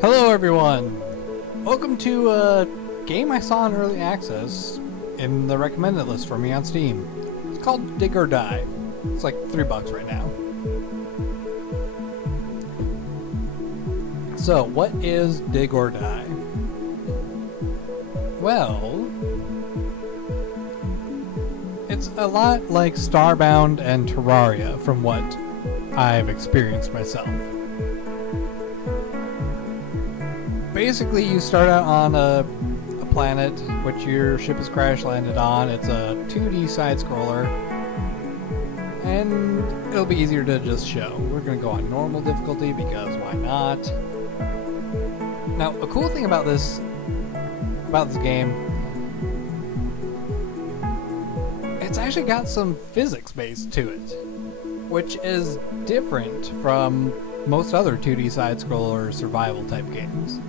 Hello everyone! Welcome to a game I saw in early access in the recommended list for me on Steam. It's called Dig or Die. It's like $3 right now. So, what is Dig or Die? Well, it's a lot like Starbound and Terraria from what I've experienced myself. Basically, you start out on a planet which your ship is crash landed on. It's a 2D side-scroller, and it'll be easier to just show. We're going to go on normal difficulty because why not? Now, a cool thing about this game, it's actually got some physics base to it, which is different from most other 2D side-scroller survival type games.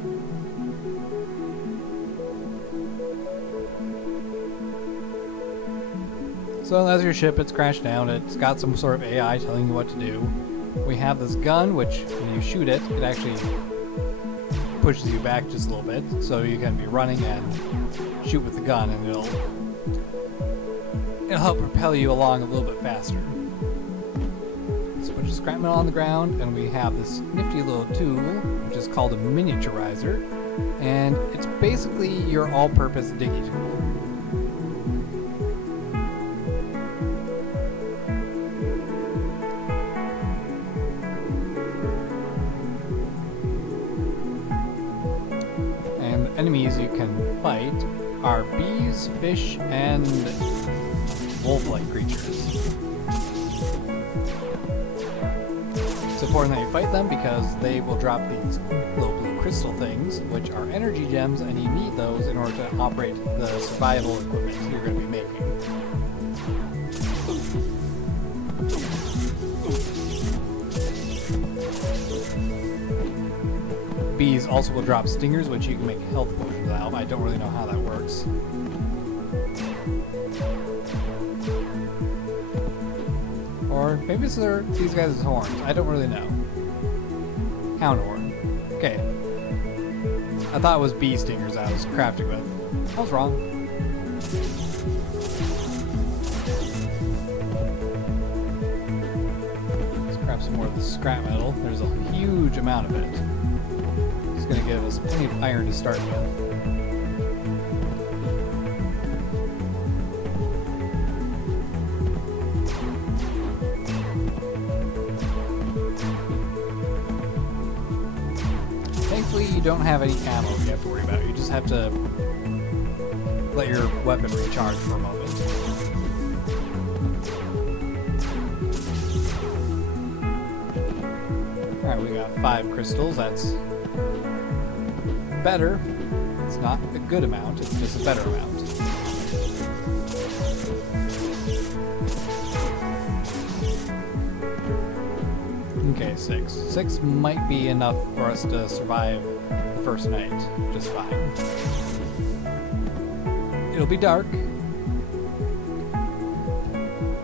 So as your ship, it's crashed down, it's got some sort of AI telling you what to do. We have this gun, which when you shoot it, it actually pushes you back just a little bit, so you can be running and shoot with the gun, and it'll help propel you along a little bit faster. So put your scrap metal on the ground, and we have this nifty little tool, which is called a miniaturizer, and it's basically your all-purpose diggy tool. Enemies you can fight are bees, fish, and wolf-like creatures. It's important that you fight them because they will drop these little blue crystal things, which are energy gems, and you need those in order to operate the survival equipment you're going to be making. Bees also will drop stingers, which you can make health potions out of. I don't really know how that works. Or maybe it's these guys' horns. I don't really know. Hound horn. Okay. I thought it was bee stingers I was crafting with. I was wrong. Let's grab some more of the scrap metal. There's a huge amount of it. Going to give us plenty of iron to start with. Thankfully, you don't have any ammo you have to worry about. You just have to let your weapon recharge for a moment. Alright, we got 5 crystals. That's better. It's not a good amount, it's just a better amount. Okay, 6. 6 might be enough for us to survive the first night just fine. It'll be dark.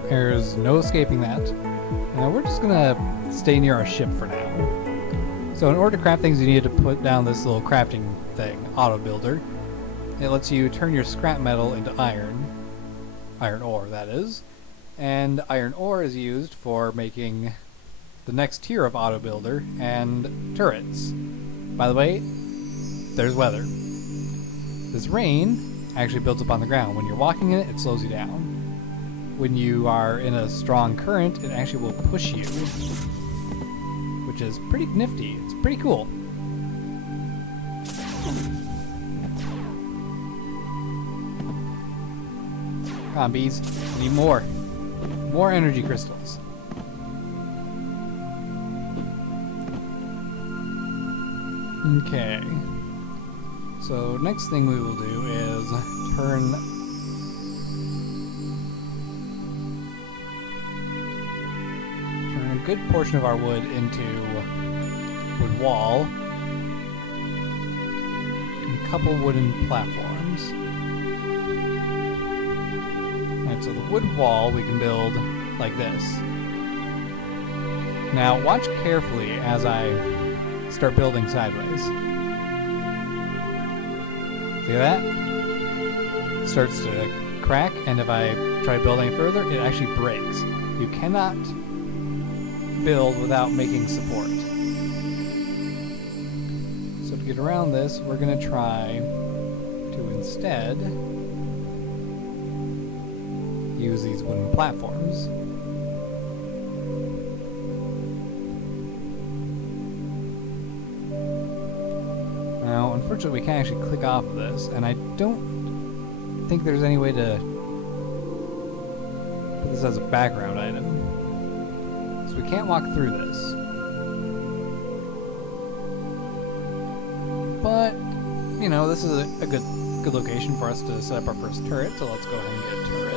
There's no escaping that. And we're just gonna stay near our ship for now. So in order to craft things, you need to put down this little crafting thing, auto builder. It lets you turn your scrap metal into iron ore that is, and iron ore is used for making the next tier of auto builder and turrets. By the way, there's weather. This rain actually builds up on the ground. When you're walking in it, it slows you down. When you are in a strong current, it actually will push you, which is pretty nifty. It's pretty cool. Come on, bees. We need more. More energy crystals. Okay. So next thing we will do is turn a good portion of our wood into wood wall and a couple wooden platforms. And so the wood wall we can build like this. Now watch carefully as I start building sideways. See that? It starts to crack, and if I try building further, it actually breaks. You cannot build without making support. So to get around this, we're going to try to instead use these wooden platforms. Now, unfortunately, we can't actually click off of this, and I don't think there's any way to put this as a background item. So we can't walk through this. But, you know, this is a good location for us to set up our first turret, so let's go ahead and get a turret.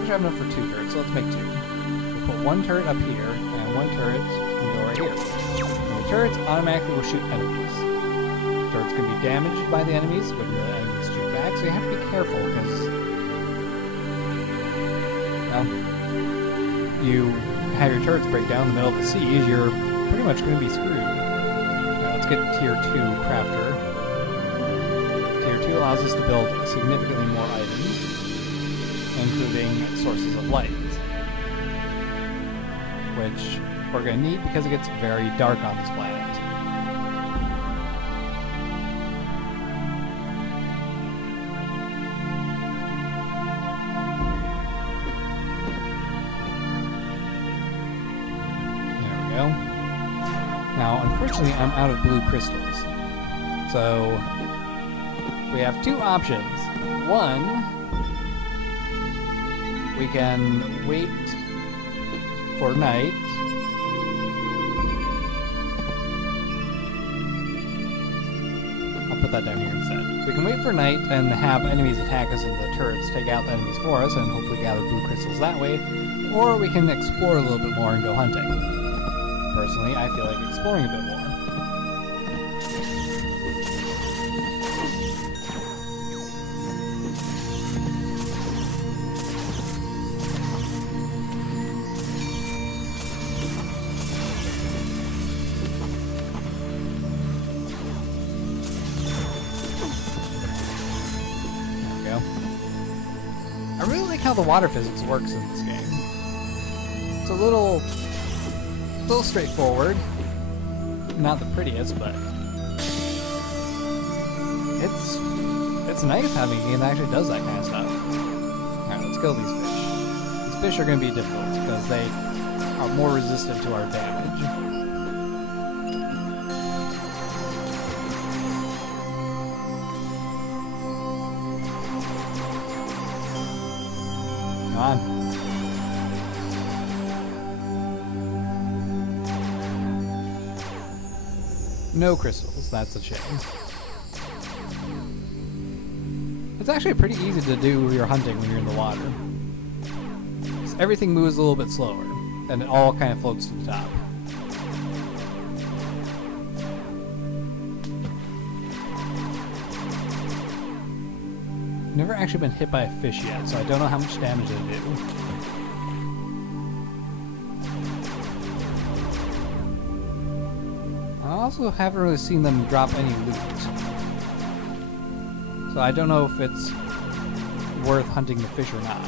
We have enough for 2 turrets, so let's make 2. We'll put 1 turret up here, and 1 turret can go right here. And the turrets automatically will shoot enemies. Turrets can be damaged by the enemies when the enemies shoot back, so you have to be careful, because well, you have your turrets break down in the middle of the siege, you're pretty much going to be screwed. Now let's get Tier 2 Crafter. Tier 2 allows us to build significantly more items, including sources of light, which we're going to need because it gets very dark on this planet. Now, unfortunately, I'm out of blue crystals. So, we have 2 options. One, we can wait for night. I'll put that down here instead. We can wait for night and have enemies attack us and the turrets take out the enemies for us and hopefully gather blue crystals that way. Or we can explore a little bit more and go hunting. Personally, I feel like exploring a bit more. There we go. I really like how the water physics works in this game. It's a little straightforward. Not the prettiest, but it's nice having a game that actually does that kind of stuff. Alright, let's kill these fish. These fish are going to be difficult because they are more resistant to our damage. Come on. No crystals, that's a shame. It's actually pretty easy to do your hunting when you're in the water. Everything moves a little bit slower, and it all kind of floats to the top. I've never actually been hit by a fish yet, so I don't know how much damage they do. I also haven't really seen them drop any loot. So I don't know if it's worth hunting the fish or not.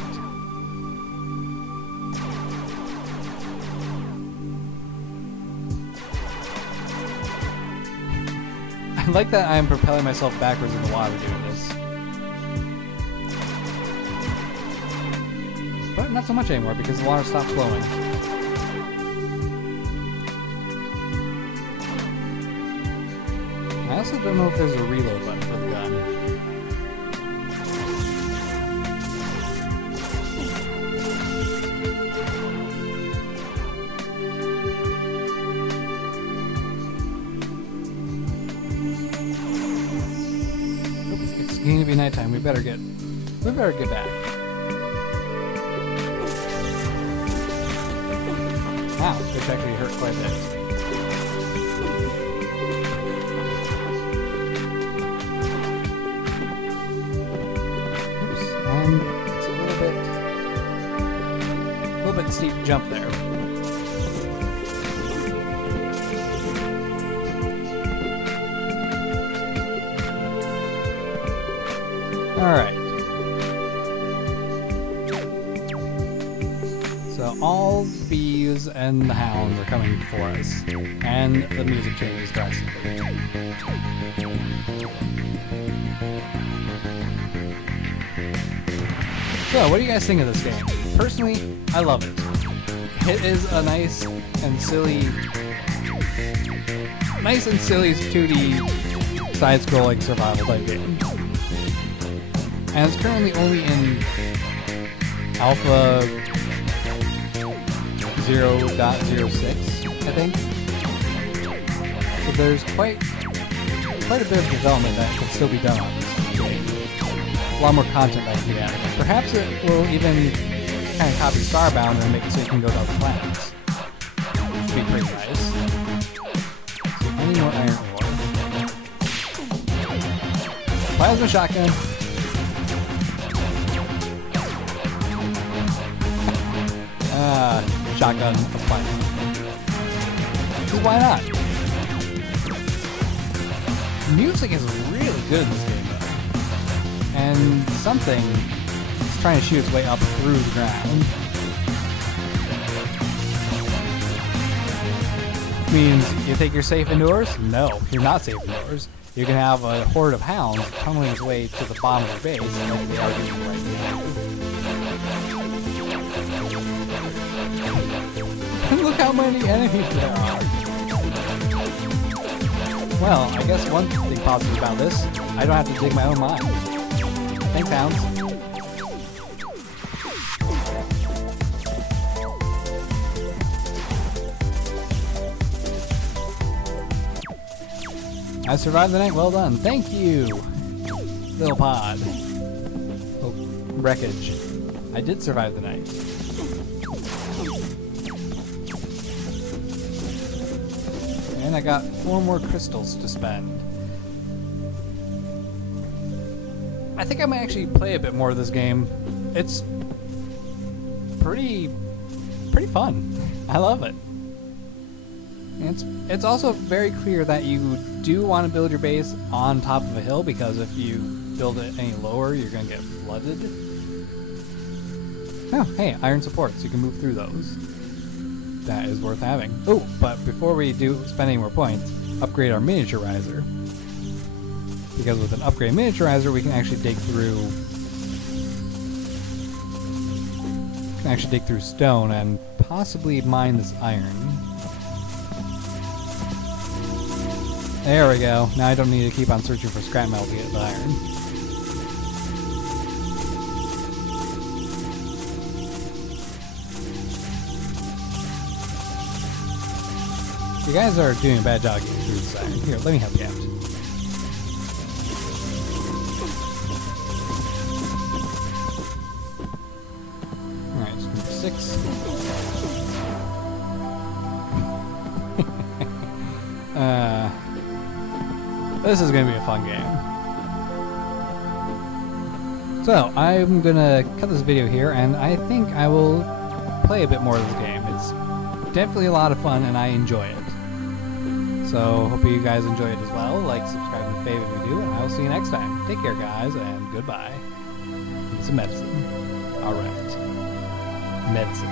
I like that I'm propelling myself backwards in the water doing this. But not so much anymore because the water stopped flowing. I also don't know if there's a reload button for the gun. Oops, it's going to be nighttime. We better get back. Wow, fish actually hurt quite a bit. And it's a little bit steep jump there. Alright. So all the bees and the hounds are coming for us. And the music changes drastically. So, what do you guys think of this game? Personally, I love it. It is a nice and silly 2D side-scrolling survival type game. And it's currently only in Alpha 0.06, I think. So there's quite a bit of development that can still be done on this game. A lot more content that can be added. Perhaps it will even kind of copy Starbound and make it so you can go to other planets. Which would be pretty nice. So I need more iron ore. Plasma shotgun. Shotgun appliance. Because why not? Music is really good in this game, though. And something is trying to shoot its way up through the ground. Means you think you're safe indoors? No, you're not safe indoors. You can have a horde of hounds tunneling its way to the bottom of your base, like they are doing right now. Look how many enemies there are. Well, I guess one thing positive about this, I don't have to dig my own mine. Thanks, hounds. I survived the night, well done. Thank you, little pod. Oh, wreckage. I did survive the night. And I got 4 more crystals to spend. I think I might actually play a bit more of this game. It's pretty fun. I love it. And it's also very clear that you do want to build your base on top of a hill, because if you build it any lower, you're going to get flooded. Oh, hey, iron supports. You can move through those. That is worth having. Oh, but before we do spend any more points, upgrade our miniaturizer. Because with an upgrade miniaturizer, we can actually dig through stone and possibly mine this iron. There we go. Now I don't need to keep on searching for scrap metal to get the iron. You guys are doing a bad job getting through this iron. Here, let me help you out. Alright, so number 6. This is going to be a fun game. So, I'm going to cut this video here, and I think I will play a bit more of this game. It's definitely a lot of fun, and I enjoy it. So, hope you guys enjoy it as well. Like, subscribe, and fave if you do, and I will see you next time. Take care, guys, and goodbye. Need some medicine. Alright. Medicine.